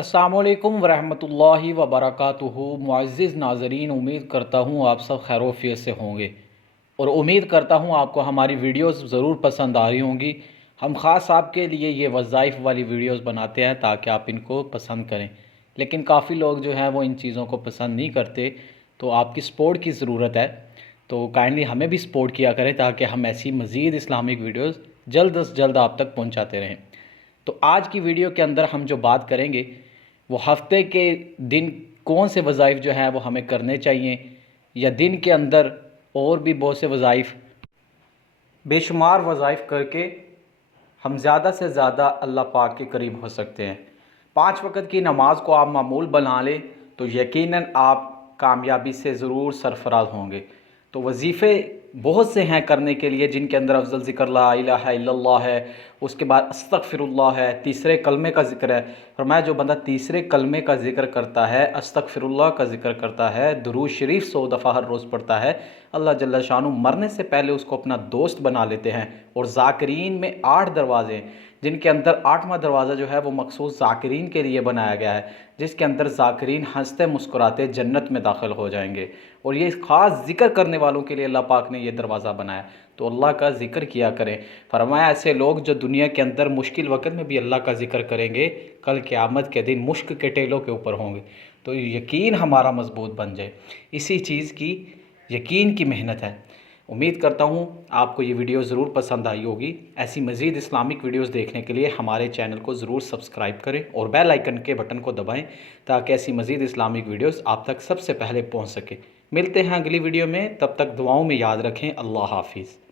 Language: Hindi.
अस्सलामुअलैकुम वरहमतुल्लाहि वबरकातुहू। मुअज़्ज़िज़ नाज़रीन, उम्मीद करता हूँ आप सब खैरोफियत से होंगे और उम्मीद करता हूँ आपको हमारी वीडियोस ज़रूर पसंद आ रही होंगी। हम ख़ास आपके लिए ये वज़ाइफ़ वाली वीडियोस बनाते हैं ताकि आप इनको पसंद करें, लेकिन काफ़ी लोग जो हैं वो इन चीज़ों को पसंद नहीं करते। तो आपकी सपोर्ट की ज़रूरत है, तो काइंडली हमें भी सपोर्ट किया करें ताकि हम ऐसी मज़ीद इस्लामिक वीडियोस जल्द से जल्द आप तक पहुँचाते रहें। तो आज की वीडियो के अंदर हम जो बात करेंगे वो हफ्ते के दिन कौन से वज़ाइफ जो हैं वो हमें करने चाहिए, या दिन के अंदर और भी बहुत से वज़ाइफ, बेशुमार वज़ाइफ करके हम ज़्यादा से ज़्यादा अल्लाह पाक के करीब हो सकते हैं। 5 वक़्त की नमाज को आप मामूल बना लें तो यकीनन आप कामयाबी से ज़रूर सरफ़राज़ होंगे। तो वजीफ़े बहुत से हैं करने के लिए, जिनके अंदर अफ़ज़ल ज़िक्र ला इलाहा इल्लल्लाह है, उसके बाद अस्तग़फ़िरुल्लाह है, तीसरे कलमे का ज़िक्र है। फरमाया जो बंदा तीसरे कलमे का ज़िक्र करता है, अस्तग़फ़िरुल्लाह का ज़िक्र करता है, दुरूद शरीफ 100 दफ़ा हर रोज़ पढ़ता है, अल्लाह जल्ल शानु मरने से पहले उसको अपना दोस्त बना लेते हैं। और ज़ाकिरीन में 8 दरवाज़े हैं, जिनके अंदर 8वां दरवाज़ा जो है वो मखसूस ज़ाकिरीन के लिए बनाया गया है, जिसके अंदर ज़ाकिरीन हंसते मुस्कुराते जन्नत में दाखिल हो जाएंगे। और ये ख़ास ज़िक्र करने वालों के लिए अल्लाह पाक ने ये दरवाज़ा बनाया। तो अल्लाह का ज़िक्र किया करें। फरमाया ऐसे लोग जो दुनिया के अंदर मुश्किल वक़्त में भी अल्लाह का ज़िक्र करेंगे, कल क़यामत के दिन मुश्क के टेलों के ऊपर होंगे। तो यकीन हमारा मजबूत बन जाए, इसी चीज़ की यकीन की मेहनत है। उम्मीद करता हूँ आपको ये वीडियो ज़रूर पसंद आई होगी। ऐसी मज़ीद इस्लामिक वीडियोस देखने के लिए हमारे चैनल को ज़रूर सब्सक्राइब करें और बेल आइकन के बटन को दबाएं ताकि ऐसी मज़ीद इस्लामिक वीडियोस आप तक सबसे पहले पहुँच सके। मिलते हैं अगली वीडियो में, तब तक दुआओं में याद रखें। अल्लाह हाफिज़।